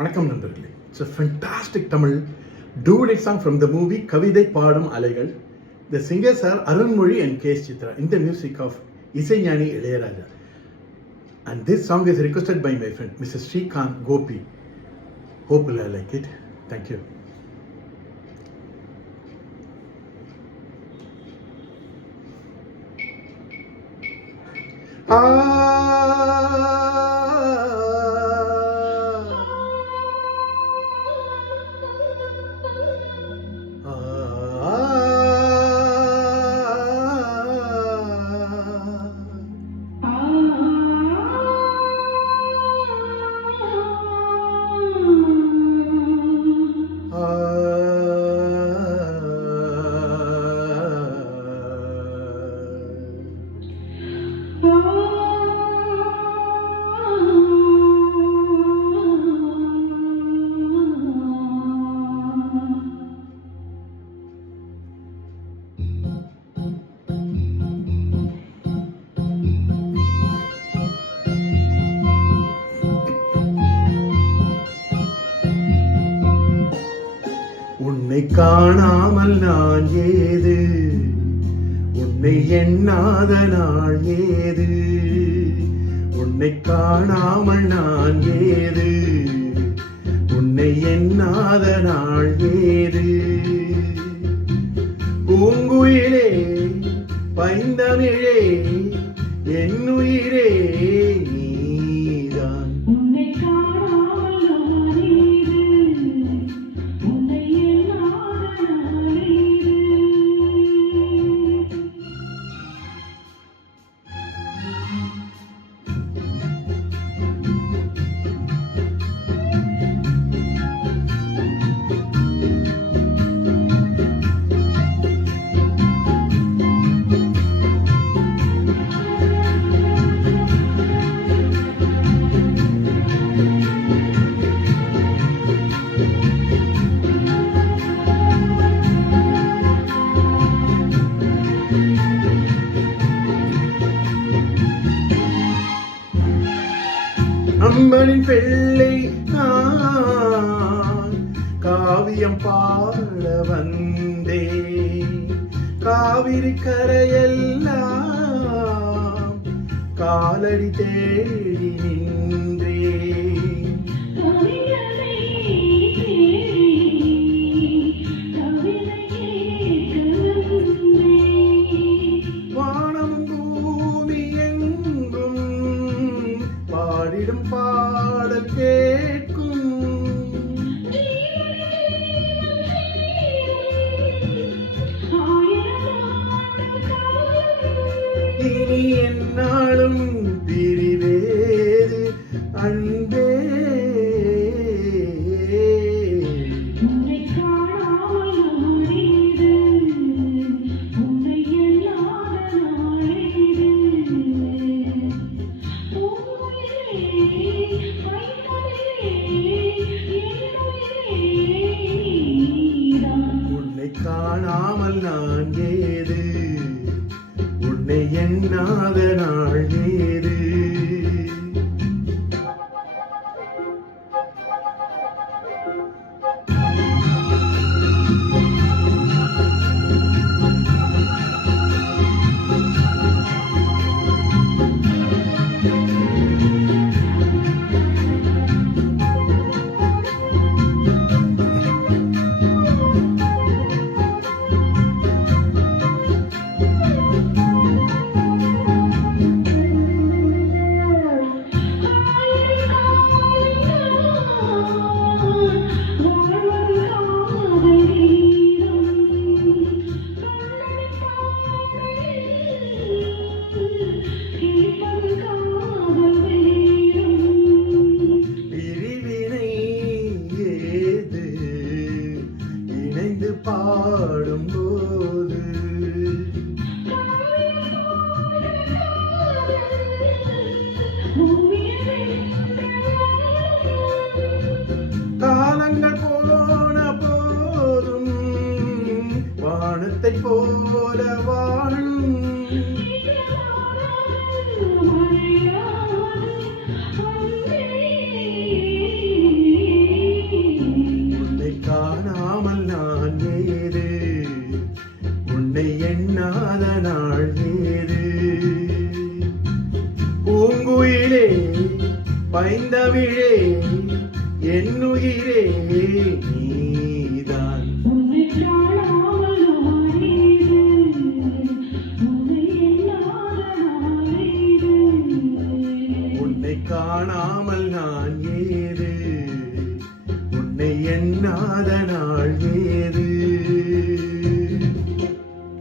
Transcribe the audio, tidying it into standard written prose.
வணக்கம் நண்பர்களே. It's a fantastic Tamil duet song from the movie கவிதை பாடும் அலைகள். The singers are Arunmozhi and K. Chitra in the music of இசைஞானி Ilaiyaraaja. And this song is requested by my friend Mrs. Srikanth Gopi. Hope you will like it. Thank you. உன்னை காணாமல் நான் ஏது, உன்னை எண்ணாத நாள் ஏது, உன்னை காணாமல் நான் ஏது, உன்னை எண்ணாத நாள் ஏது. பூங்குயிலே பைந்தமிழே என்னுயிரே நீதான். அம்மனின் பிள்ளை நான் காவியம் பாட வந்தே, காவிரி கரையெல்லாம் காலடி தேடி நின்றே. பாடல் கேட்கும் இனி என்னாலும் பிரிவேது அன்பே. காணாமல் நான் ஏது, உன்னை எண்ணாத நாள் ஏது. பாடும்போது காலங்கள் போன போதும் வானத்தை போல வாழும் பைந்தமிழே என்னுயிரே நீதான். உன்னை காணாமல் நான் ஏது, உன்னை எண்ணாத நாள் ஏது.